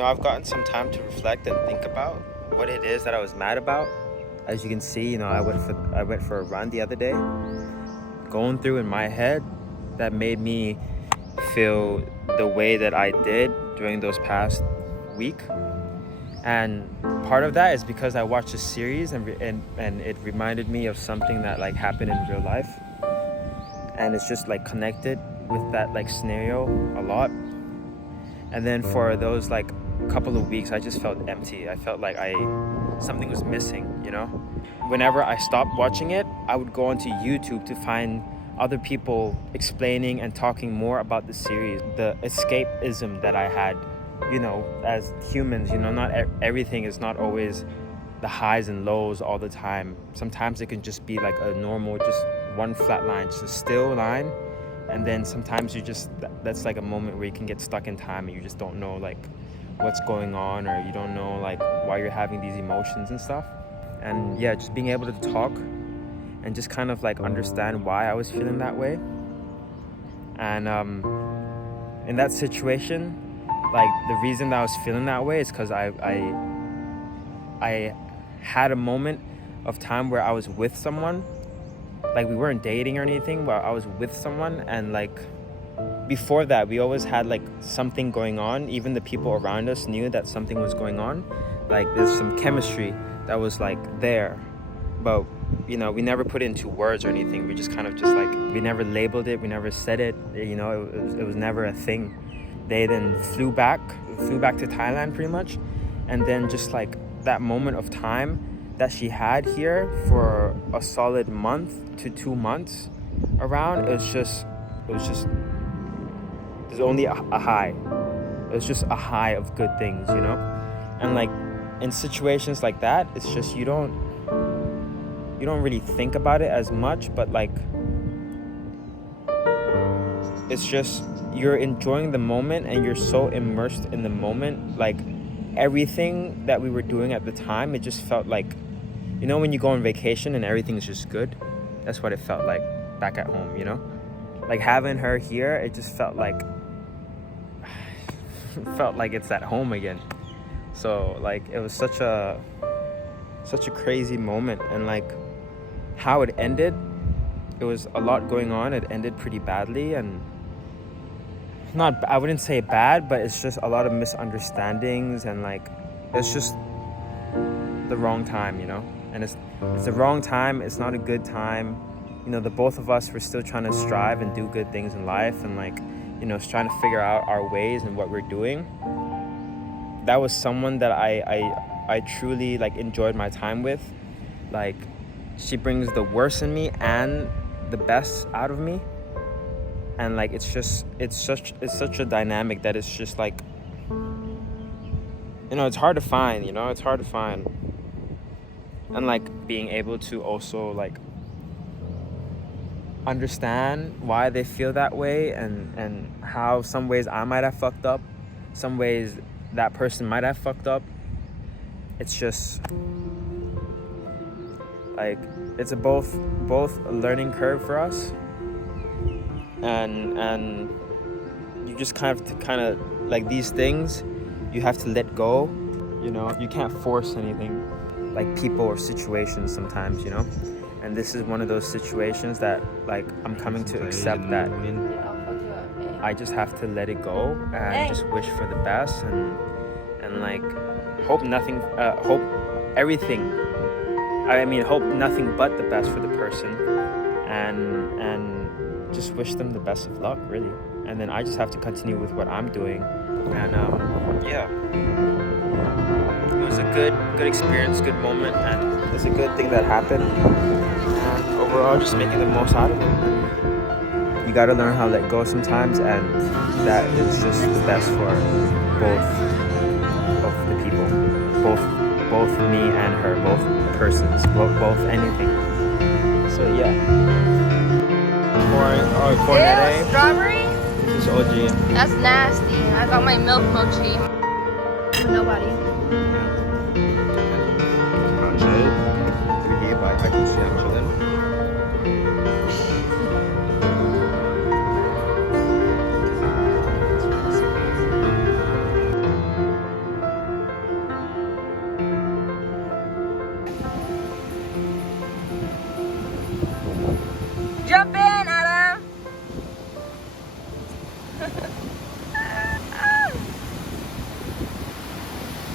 I've gotten some time to reflect and think about what it is that I was mad about. As you can see, I went for a run the other day. Going through in my head that made me feel the way that I did during those past week. And part of that is because I watched a series and it reminded me of something that like happened in real life. And it's just like connected with that like scenario a lot. And then for those like couple of weeks, I just felt empty. I felt like something was missing, Whenever I stopped watching it, I would go onto YouTube to find other people explaining and talking more about the series. The escapism that I had, as humans, not everything is not always the highs and lows all the time. Sometimes it can just be like a normal, just one flat line, just a still line. And then sometimes that's like a moment where you can get stuck in time and you just don't know like what's going on, or you don't know like why you're having these emotions and stuff. And yeah, just being able to talk and just kind of like understand why I was feeling that way. And in that situation, like the reason that I was feeling that way is because I had a moment of time where I was with someone. Like we weren't dating or anything, but I was with someone, and like before that we always had like something going on. Even the people around us knew that something was going on. Like there's some chemistry that was like there, but we never put it into words or anything. We just kind of just like, we never labeled it, we never said it, it was never a thing. They then flew back to Thailand pretty much, and then just like that moment of time that she had here for a solid month to 2 months around, there's only a high. It was just a high of good things, and like in situations like that, it's just you don't really think about it as much, but like it's just you're enjoying the moment and you're so immersed in the moment. Like everything that we were doing at the time, it just felt like, when you go on vacation and everything's just good, that's what it felt like back at home, like having her here, it just felt like it's at home again. So like it was such a crazy moment. And like how it ended, it was a lot going on. It ended pretty badly, and I wouldn't say bad, but it's just a lot of misunderstandings, and like it's just the wrong time, and it's the wrong time. It's not a good time. The both of us were still trying to strive and do good things in life, and like trying to figure out our ways and what we're doing. That was someone that I truly like enjoyed my time with. Like she brings the worst in me and the best out of me, and like it's such a dynamic that it's just like it's hard to find. And like being able to also like understand why they feel that way, and how some ways I might have fucked up, some ways that person might have fucked up. It's just like it's a both a learning curve for us, and you just kind of like these things you have to let go. You can't force anything, like people or situations sometimes, and this is one of those situations that like I'm coming to accept that I just have to let it go and just wish for the best, and like hope nothing but the best for the person, and just wish them the best of luck, really. And then I just have to continue with what I'm doing. And yeah, it was a good experience, good moment, and it's a good thing that happened. And overall, just making the most out of it. You gotta learn how to let go sometimes, and that is just the best for both of the people, both me and her, both persons, both anything. So yeah. Cornet. Strawberry? This is OG. That's nasty. I got my milk mochi. Nobody. You're here, but I can see I'm chilling. Jump in, Adam.